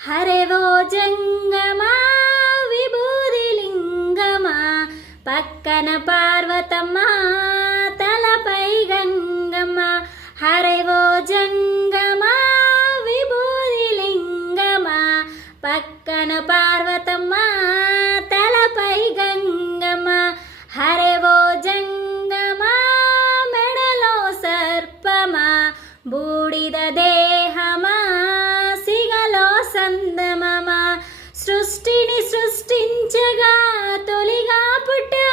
హరవో జంగమా విభూదిలింగమా, పక్కన పార్వతమ్మ తలపై గంగమ్మ. హరవో జంగమా విభూదిలింగమా, పక్కన పార్వతమ్మ తలపై గంగమ్మ. హరవో జంగమా మెడలో సర్పమా, బూడిద దేహమా సిగలో సందమమా. సృష్టిని సృష్టించగా తొలిగా పుట్టా